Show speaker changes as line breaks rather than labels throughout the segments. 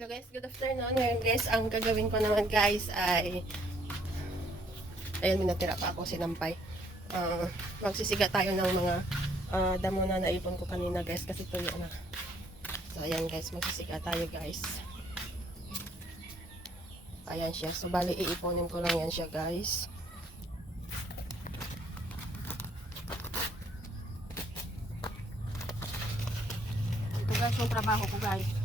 Hello guys, good afternoon. Ngayon guys, ang gagawin ko naman guys ay Ayan, may natira pa ako sinampay. Ah, magsisiga tayo ng mga ah, damo na naipon ko kanina guys kasi tuyo na. So ayan guys, magsisiga tayo guys. Ayan siya. So bali iiponin ko lang yan siya guys. Ito guys yung trabaho ko guys.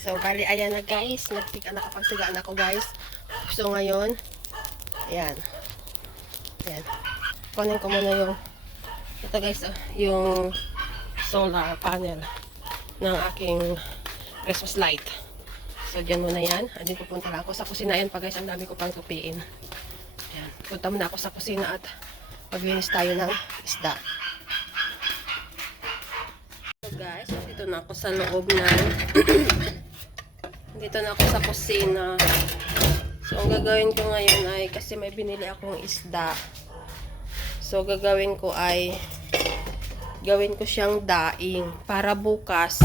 So, bali, ayan na guys. Nagsiga, nakapagsigaan ako guys. So, ngayon, ayan. Ayan. Kunin ko muna yung, ito guys, oh, yung solar panel ng aking Christmas light. So, dyan muna yan. Andin pupunta lang ako sa kusina yan pa guys. Ang dami ko pang tupiin. Ayan. Punta muna ako sa kusina at maglinis tayo ng isda. So guys, dito na ako sa loob ng dito na ako sa kusina. So, ang gagawin ko ngayon ay, kasi may binili akong isda. So, gagawin ko ay, gawin ko siyang daing. Para bukas,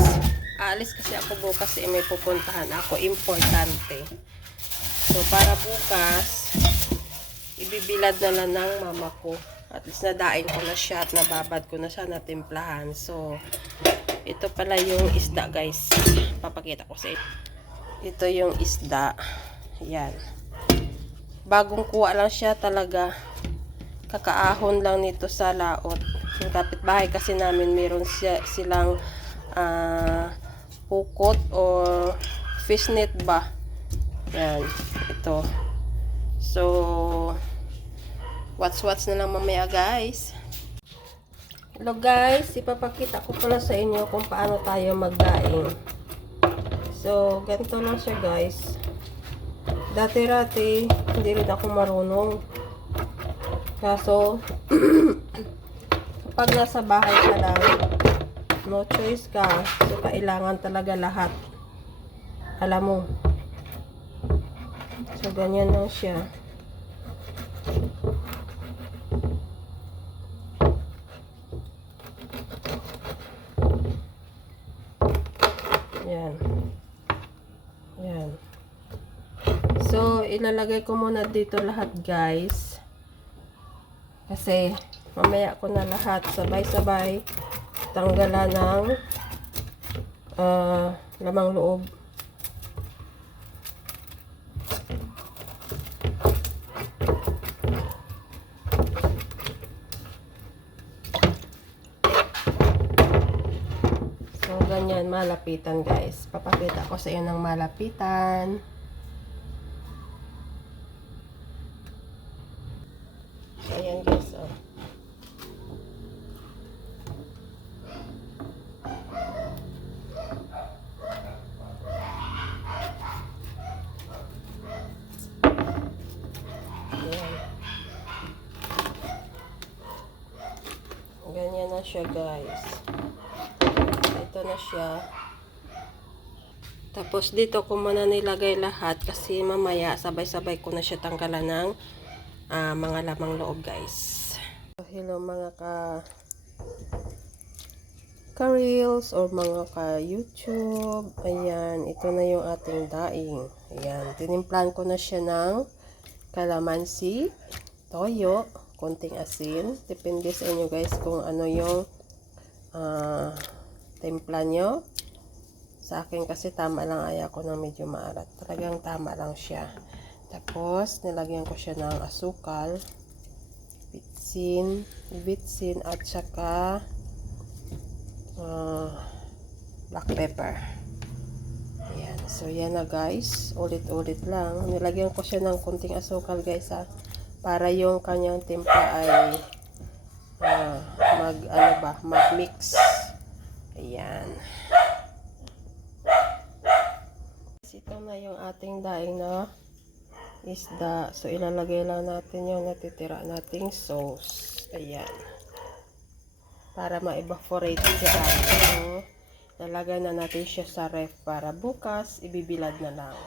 aalis kasi ako bukas eh, may pupuntahan ako. Importante. So, para bukas, ibibilad na lang ng mama ko. At least nadaing ko na siya at nababad ko na siya na timplahan. So, ito pala yung isda guys. Papakita ko sa inyo. Ito yung isda. Yan. Bagong kuha lang siya talaga. Kakaahon lang nito sa laot. Kapitbahay kasi namin meron siya, silang ah, pukot or fishnet ba. Yan. Ito. So, watch-watch na lang mamaya guys. Hello guys, ipapakita ko pala sa inyo kung paano tayo magdaing. So, ganito lang siya guys. Dati-rati, hindi rin ako marunong. Kaso, kapag nasa bahay ka lang, no choice ka. So, kailangan talaga lahat. Alam mo. So, ganyan lang siya. Yan. Yan. So, ilalagay ko muna dito lahat, guys. Kasi, mamaya ko na lahat sabay-sabay tanggalan ng ah, lamang loob. So, ganyan, malapitan guys. Papakita ko sa iyo ng malapitan. So, ayan guys, oh. Ayan. Ganyan na siya, guys. Ito na siya. Tapos dito ko muna nilagay lahat kasi mamaya sabay-sabay ko na siya tanggalan ng ah, mga lamang loob, guys. Hello mga ka ka-reels or mga ka-YouTube. Ayan, ito na yung ating daing. Ayan, tinimplan ko na siya ng kalamansi, toyo, konting asin. Depende sa inyo guys kung ano yung ah, timpla nyo. Sa akin kasi tama lang ayaw ko ng medyo maalat. Talagang tama lang siya. Tapos, nilagyan ko siya ng asukal, bitsin, bitsin at saka ah, black pepper. Ayan. So, yan na guys. Ulit-ulit lang. Nilagyan ko siya ng kunting asukal guys ha. Para yung kanyang timpla ay ah, mag, ano ba, mag-mix. Ayan. Ito na yung ating daing na isda. So, ilalagay lang natin yung natitira nating sauce. Ayan. Para ma-evaporate siya. So, lalagay na natin siya sa ref para bukas ibibilad na lang.